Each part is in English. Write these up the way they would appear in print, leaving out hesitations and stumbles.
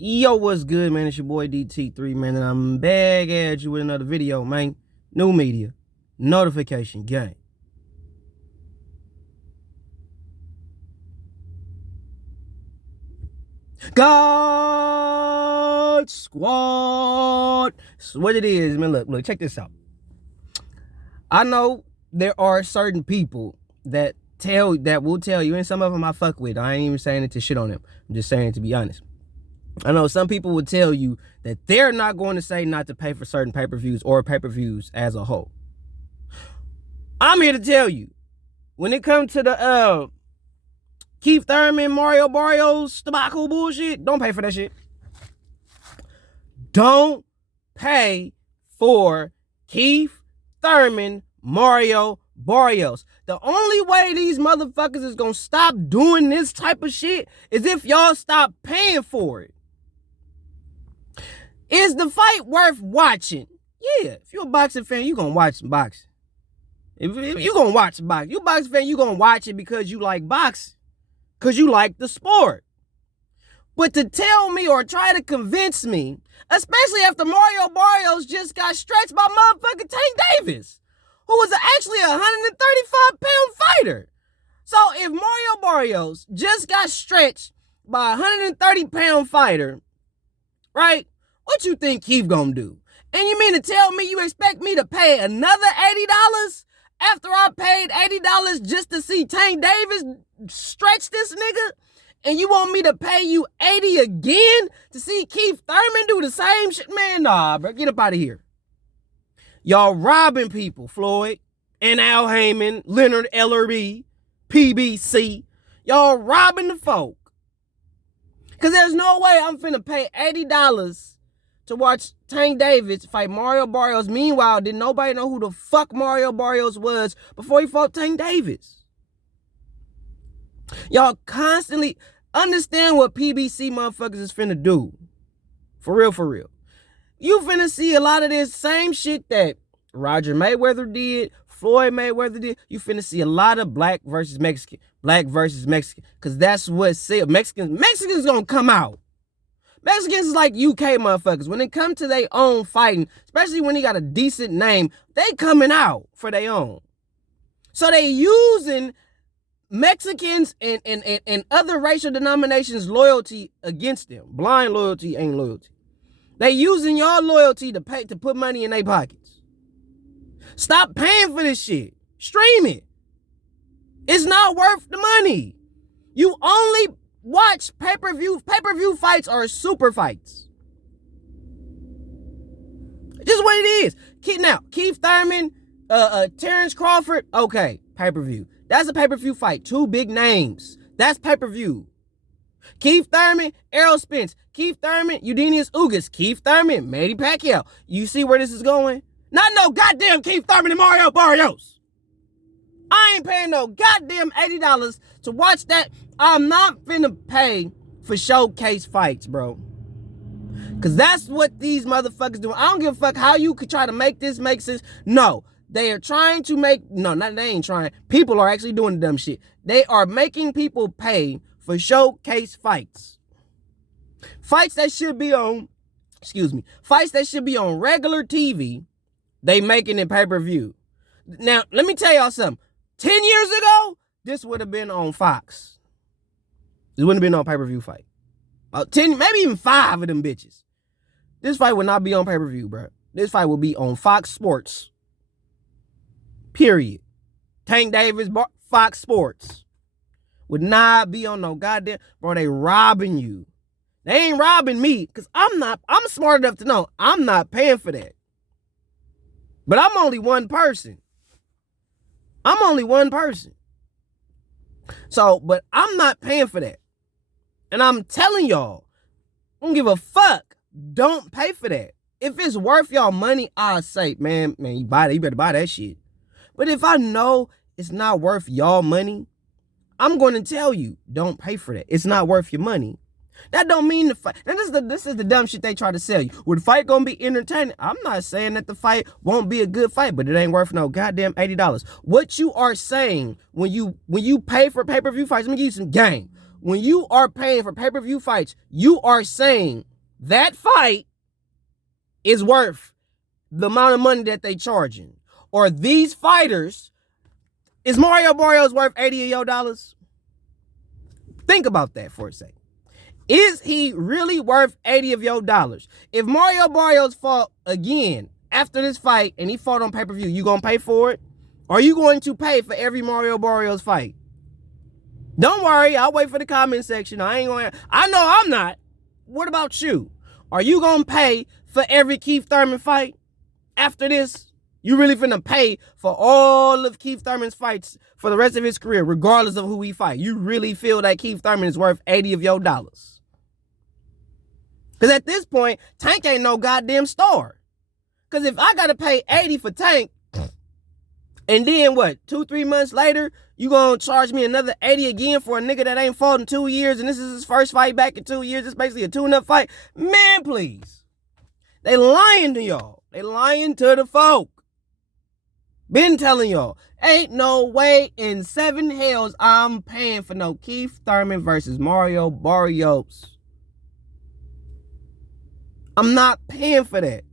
Yo, what's good, man? It's your boy DT3, man, and I'm back at you with another video, man. New media, notification gang. God Squad. That's what it is, man. Look, check this out. I know there are certain people that will tell you, and some of them I fuck with. I ain't even saying it to shit on them. I'm just saying it to be honest. I know some people would tell you that they're not going to say not to pay for certain pay-per-views or pay-per-views as a whole. I'm here to tell you, when it comes to the Keith Thurman, Mario Barrios, tobacco bullshit, don't pay for that shit. Don't pay for Keith Thurman, Mario Barrios. The only way these motherfuckers is gonna stop doing this type of shit is if y'all stop paying for it. Is the fight worth watching? Yeah, if you're a boxing fan, you're gonna watch some boxing. If you're gonna watch boxing, you're a boxing fan, you're gonna watch it because you like boxing, because you like the sport. But to tell me or try to convince me, especially after Mario Barrios just got stretched by motherfucking Tank Davis, who was actually a 135-pound fighter. So if Mario Barrios just got stretched by a 130-pound fighter, right? What you think Keith gonna do? And you mean to tell me you expect me to pay another $80 after I paid $80 just to see Tank Davis stretch this nigga? And you want me to pay you $80 again to see Keith Thurman do the same shit? Man, nah, bro, get up out of here. Y'all robbing people, Floyd and Al Heyman, Leonard Ellerby, PBC. Y'all robbing the folk. Because there's no way I'm finna pay $80 to watch Tank Davis fight Mario Barrios. Meanwhile, didn't nobody know who the fuck Mario Barrios was before he fought Tank Davis. Y'all constantly understand what PBC motherfuckers is finna do. For real, for real. You finna see a lot of this same shit that Roger Mayweather did, Floyd Mayweather did. You finna see a lot of black versus Mexican. Black versus Mexican. Because that's what Mexicans gonna come out. Mexicans is like UK motherfuckers. When it comes to their own fighting, especially when they got a decent name, they coming out for their own. So they using Mexicans and other racial denominations' loyalty against them. Blind loyalty ain't loyalty. They using y'all loyalty to put money in their pockets. Stop paying for this shit. Stream it. It's not worth the money. You only watch pay-per-view. Pay-per-view fights are super fights. Just what it is. Now, Keith Thurman, Terrence Crawford, okay, pay-per-view. That's a pay-per-view fight. Two big names. That's pay-per-view. Keith Thurman, Errol Spence. Keith Thurman, Eugenius Ugas. Keith Thurman, Manny Pacquiao. You see where this is going? Not no goddamn Keith Thurman and Mario Barrios. I ain't paying no goddamn $80 to watch that. I'm not finna pay for showcase fights, bro. Because that's what these motherfuckers do. I don't give a fuck how you could try to make this make sense. No, they are trying to make... No, not they ain't trying. People are actually doing the dumb shit. They are making people pay for showcase fights. Fights that should be on... Excuse me. Fights that should be on regular TV. They making it pay-per-view. Now, let me tell y'all something. 10 years ago, this would have been on Fox. This wouldn't have been on pay-per-view fight. About 10, maybe even 5 of them bitches. This fight would not be on pay-per-view, bro. This fight will be on Fox Sports. Period. Tank Davis, Fox Sports. Would not be on no goddamn... Bro, they robbing you. They ain't robbing me, because I'm smart enough to know I'm not paying for that. But I'm only one person. So, but I'm not paying for that. And I'm telling y'all, I don't give a fuck. Don't pay for that. If it's worth y'all money, I'll say, man, you better buy that shit. But if I know it's not worth y'all money, I'm going to tell you, don't pay for that. It's not worth your money. That don't mean the fight. This is the dumb shit they try to sell you. Well, the fight gonna be entertaining. I'm not saying that the fight won't be a good fight, but it ain't worth no goddamn $80. What you are saying when you pay for pay-per-view fights, let me give you some game. when you are paying for pay-per-view fights, you are saying that fight is worth the amount of money that they charging. Or these fighters, is Mario Barrios worth 80 of your dollars? Think about that for a second. Is he really worth 80 of your dollars? If Mario Barrios fought again after this fight and he fought on pay-per-view, you gonna pay for it? Or are you going to pay for every Mario Barrios fight? Don't worry, I'll wait for the comment section. I know I'm not. What about you? Are you gonna pay for every Keith Thurman fight after this? You really finna pay for all of Keith Thurman's fights for the rest of his career, regardless of who he fight? You really feel that Keith Thurman is worth 80 of your dollars? Because at this point, Tank ain't no goddamn star. Because if I gotta pay 80 for Tank, and then what, 2-3 months later, you gonna charge me another 80 again for a nigga that ain't fought in 2 years, and this is his first fight back in 2 years? It's basically a tune-up fight. Man, please. They lying to y'all. They lying to the folk. Been telling y'all, ain't no way in 7 hells I'm paying for no Keith Thurman versus Mario Barrios. I'm not paying for that.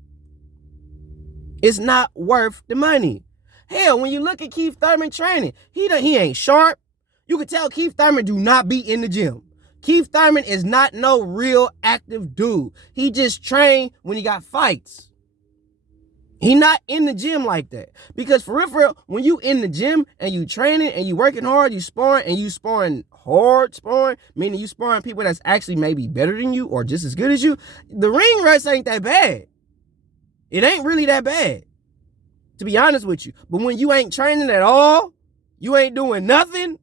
It's not worth the money. Hell, when you look at Keith Thurman training, he ain't sharp. You can tell Keith Thurman do not be in the gym. Keith Thurman is not no real active dude. He just train when he got fights. He not in the gym like that. Because for real, when you in the gym and you training and you working hard, you sparring, and you sparring hard sparring, meaning you sparring people that's actually maybe better than you or just as good as you, the ring rust ain't that bad. It ain't really that bad, to be honest with you. But when you ain't training at all, you ain't doing nothing,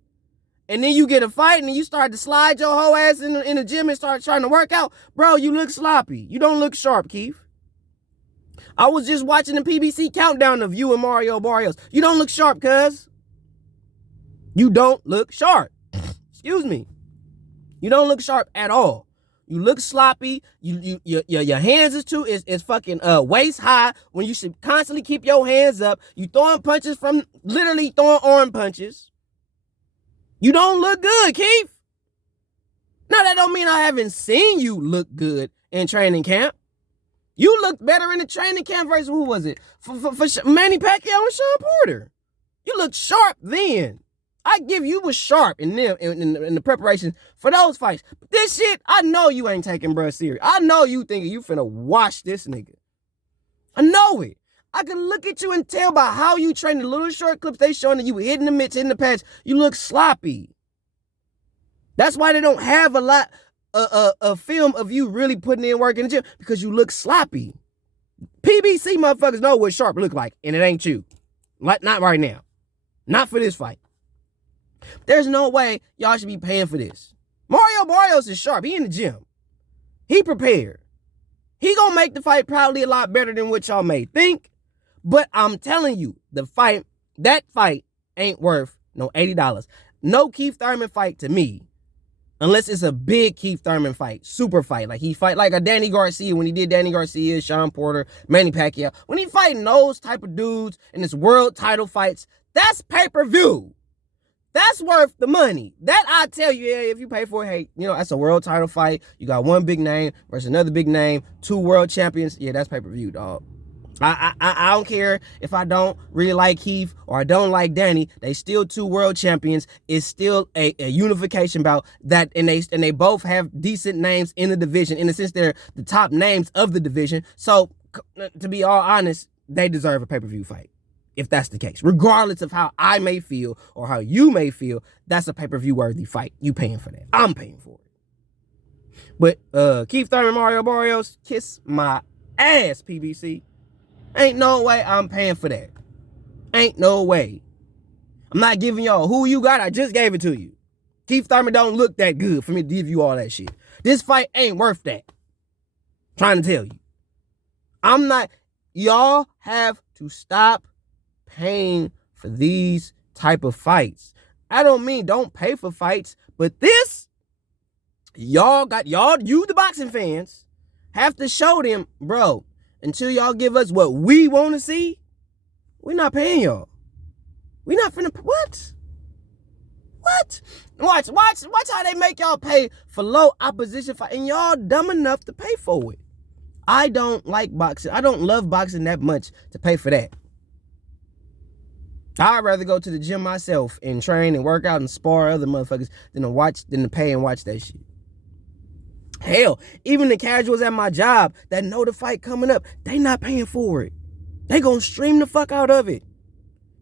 and then you get a fight and you start to slide your whole ass in the gym and start trying to work out, bro, you look sloppy. You don't look sharp, Keith. I was just watching the PBC countdown of you and Mario Barrios. You don't look sharp, cuz. You don't look sharp. Excuse me. You don't look sharp at all. You look sloppy. Your hands is fucking waist high when you should constantly keep your hands up. You throwing punches from literally throwing arm punches. You don't look good, Keith. Now that don't mean I haven't seen you look good in training camp. You looked better in the training camp versus who was it? For Manny Pacquiao and Sean Porter. You looked sharp then. I give you was sharp in the preparation for those fights. But this shit, I know you ain't taking bruh serious. I know you thinking you finna wash this nigga. I know it. I can look at you and tell by how you train the little short clips they showing that you hitting the mitts, hitting the pads. You look sloppy. That's why they don't have a lot a film of you really putting in work in the gym, because you look sloppy. PBC motherfuckers know what sharp look like, and it ain't you. Like, not right now. Not for this fight. There's no way y'all should be paying for this. Mario Barrios is sharp. He in the gym. He prepared. He gonna make the fight probably a lot better than what y'all may think. But I'm telling you, that fight ain't worth no $80. No Keith Thurman fight to me, unless it's a big Keith Thurman fight, super fight. Like he fight like a Danny Garcia when he did Danny Garcia, Sean Porter, Manny Pacquiao. When he fighting those type of dudes in this world title fights, that's pay-per-view. That's worth the money. That I tell you, yeah, if you pay for it, hey, you know, that's a world title fight. You got one big name versus another big name, 2 world champions. Yeah, that's pay-per-view, dog. I don't care if I don't really like Keith or I don't like Danny. They still 2 world champions. It's still a unification bout that, and they both have decent names in the division. In a sense, they're the top names of the division. So, to be all honest, they deserve a pay-per-view fight. If that's the case, regardless of how I may feel or how you may feel, that's a pay-per-view worthy fight. You paying for that. I'm paying for it. But Keith Thurman, Mario Barrios, kiss my ass, PBC. Ain't no way I'm paying for that. Ain't no way. I'm not giving y'all who you got. I just gave it to you. Keith Thurman don't look that good for me to give you all that shit. This fight ain't worth that. I'm trying to tell you. I'm not. Y'all have to stop paying for these type of fights. I don't mean don't pay for fights, but this, you the boxing fans, have to show them, bro, until y'all give us what we want to see, we're not paying y'all. We're not finna, what? What? Watch how they make y'all pay for low opposition fight, and y'all dumb enough to pay for it. I don't like boxing. I don't love boxing that much to pay for that. I'd rather go to the gym myself and train and work out and spar other motherfuckers than to pay and watch that shit. Hell, even the casuals at my job that know the fight coming up, they not paying for it. They gonna stream the fuck out of it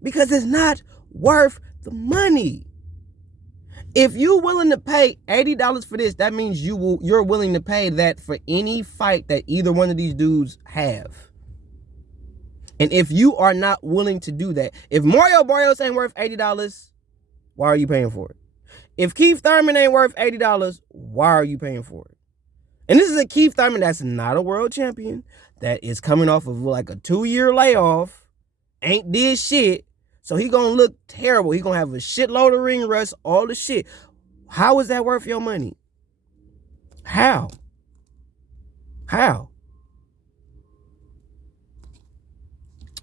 because it's not worth the money. If you're willing to pay $80 for this, that means you're willing to pay that for any fight that either one of these dudes have. And if you are not willing to do that, if Mario Barrios ain't worth $80, why are you paying for it? If Keith Thurman ain't worth $80, why are you paying for it? And this is a Keith Thurman that's not a world champion, that is coming off of like a 2-year layoff, ain't did shit, so he gonna look terrible. He gonna have a shitload of ring rust, all the shit. How is that worth your money? How?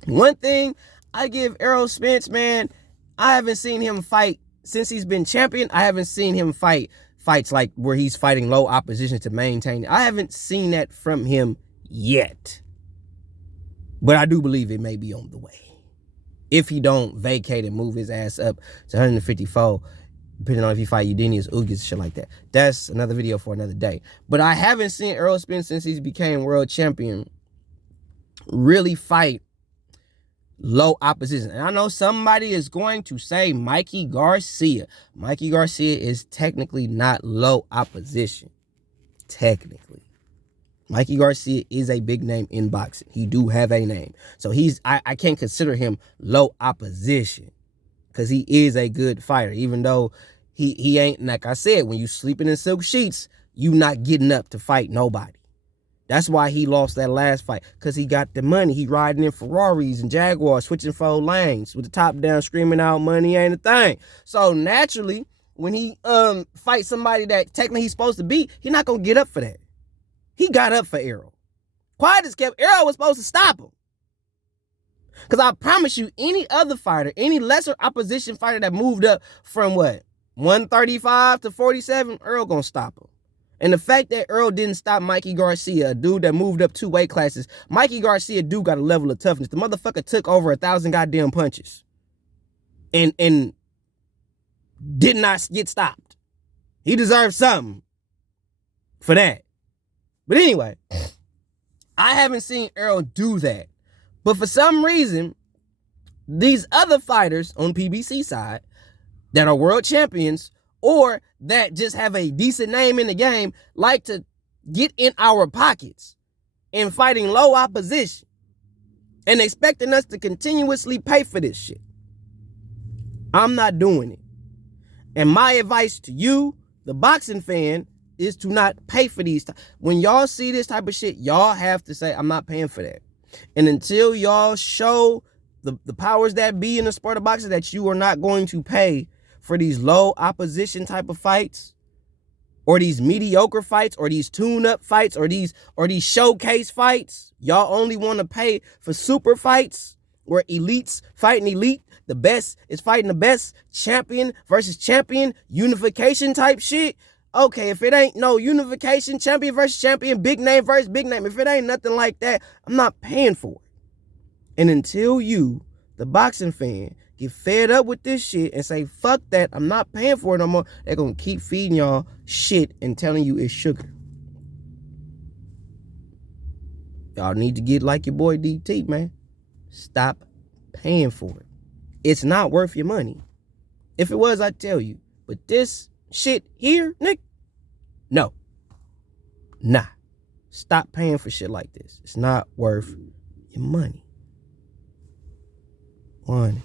One thing I give Errol Spence, man, I haven't seen him fight since he's been champion. I haven't seen him fights like where he's fighting low opposition to maintain. I haven't seen that from him yet. But I do believe it may be on the way. If he don't vacate and move his ass up to 154, depending on if he fight Udinius, Ugis, shit like that. That's another video for another day. But I haven't seen Errol Spence since he became world champion really fight low opposition. And I know somebody is going to say Mikey Garcia. Mikey Garcia is technically not low opposition. Technically. Mikey Garcia is a big name in boxing. He do have a name. So I can't consider him low opposition because he is a good fighter. Even though he ain't, like I said, when you sleeping in silk sheets, you not getting up to fight nobody. That's why he lost that last fight, because he got the money. He riding in Ferraris and Jaguars, switching 4 lanes with the top down, screaming out money ain't a thing. So naturally, when he fights somebody that technically he's supposed to beat, he's not going to get up for that. He got up for Errol. Quiet as kept. Errol was supposed to stop him. Because I promise you, any other fighter, any lesser opposition fighter that moved up from what, 135 to 47, Errol going to stop him. And the fact that Errol didn't stop Mikey Garcia, a dude that moved up 2 weight classes, Mikey Garcia dude got a level of toughness. The motherfucker took over 1,000 goddamn punches and did not get stopped. He deserves something for that. But anyway, I haven't seen Errol do that. But for some reason, these other fighters on PBC side that are world champions or that just have a decent name in the game like to get in our pockets and fighting low opposition and expecting us to continuously pay for this shit. I'm not doing it. And my advice to you, the boxing fan, is to not pay for these. When y'all see this type of shit, y'all have to say, I'm not paying for that. And until y'all show the powers that be in the sport of boxing that you are not going to pay for these low opposition type of fights, or these mediocre fights, or these tune-up fights, or these showcase fights, y'all only want to pay for super fights where elites fighting elite, the best is fighting the best, champion versus champion, unification type shit. Okay, if it ain't no unification, champion versus champion, big name versus big name, if it ain't nothing like that, I'm not paying for it. And until you, the boxing fan, get fed up with this shit and say, fuck that, I'm not paying for it no more, they're going to keep feeding y'all shit and telling you it's sugar. Y'all need to get like your boy DT, man. Stop paying for it. It's not worth your money. If it was, I'd tell you. But this shit here, Nick, no. Nah. Stop paying for shit like this. It's not worth your money. One.